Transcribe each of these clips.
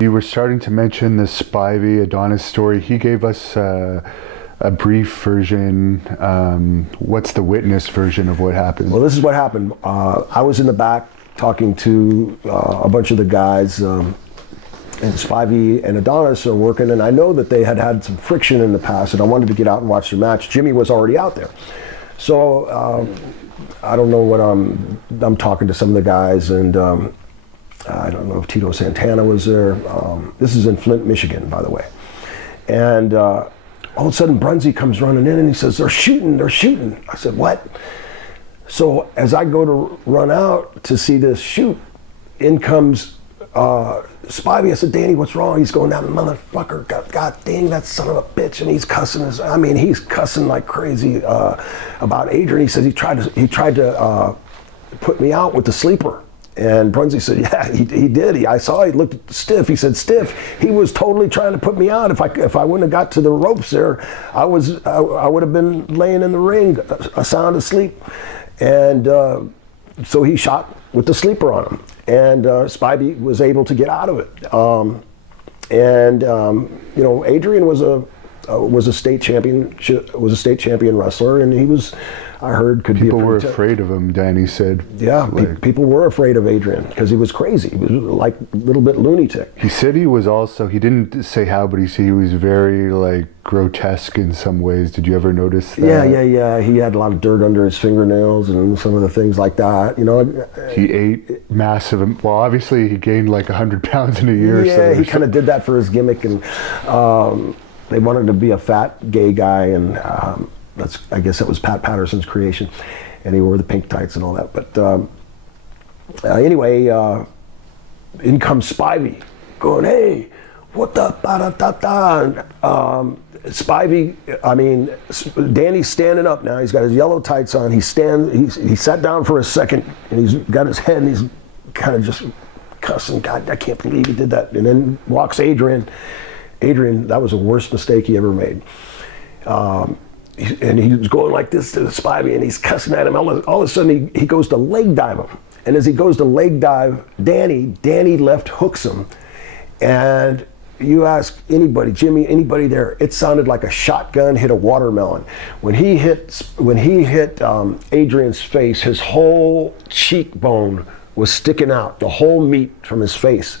You were starting to mention the Spivey Adonis story. He gave us a brief version. What's the witness version of what happened? Well, this is what happened. I was in the back talking to a bunch of the guys, and Spivey and Adonis are working, and I know that they had had some friction in the past, and I wanted to get out and watch their match. Jimmy was already out there. So I don't know what I'm talking to some of the guys, and I don't know if Tito Santana was there. This is in Flint, Michigan, by the way. And all of a sudden, Brunsey comes running in and he says, they're shooting. I said, what? So as I go to run out to see this shoot, in comes Spivey. I said, Danny, what's wrong? He's going, that motherfucker, God dang, that son of a bitch. And he's cussing he's cussing like crazy about Adrian. He says he tried to put me out with the sleeper. And Brunsey said, yeah, he did. I saw he looked stiff. He said, stiff. He was totally trying to put me out. If I wouldn't have got to the ropes there, I would have been laying in the ring, sound asleep. And so he shot with the sleeper on him. And Spivey was able to get out of it. You know, Adrian was a state champion wrestler, and he was, I heard, could people be. People were afraid of him, Danny said. Yeah, people were afraid of Adrian because he was crazy. He was like a little bit lunatic. He said he was also, he didn't say how, but he said he was very like grotesque in some ways. Did you ever notice that? Yeah. He had a lot of dirt under his fingernails and some of the things like that. You know, he ate massive. Well, obviously he gained like 100 pounds in a year. Yeah, so he kind of did that for his gimmick, and they wanted him to be a fat gay guy, and I guess that was Pat Patterson's creation, and he wore the pink tights and all that. But anyway, in comes Spivey, going, "Hey, what the da-da-da-da?" Spivey, Danny's standing up now. He's got his yellow tights on. He sat down for a second, and he's got his head, and he's kind of just cussing. God, I can't believe he did that. And then walks Adrian. Adrian, that was the worst mistake he ever made. And he was going like this to Spivey, and he's cussing at him. All of a sudden, he goes to leg dive him. And as he goes to leg dive Danny left hooks him. And you ask anybody, Jimmy, anybody there, it sounded like a shotgun hit a watermelon. When he hit Adrian's face, his whole cheekbone was sticking out. The whole meat from his face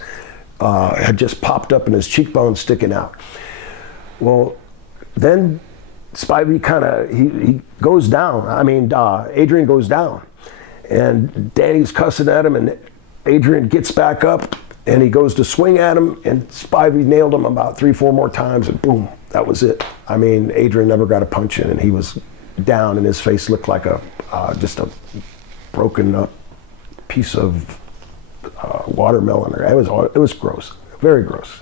had just popped up, and his cheekbone sticking out. Well, then Spivey he goes down. Adrian goes down, and Danny's cussing at him, and Adrian gets back up, and he goes to swing at him, and Spivey nailed him about 3-4 more times, and boom, that was it. Adrian never got a punch in, and he was down, and his face looked like just a broken up piece of watermelon. It was gross, very gross.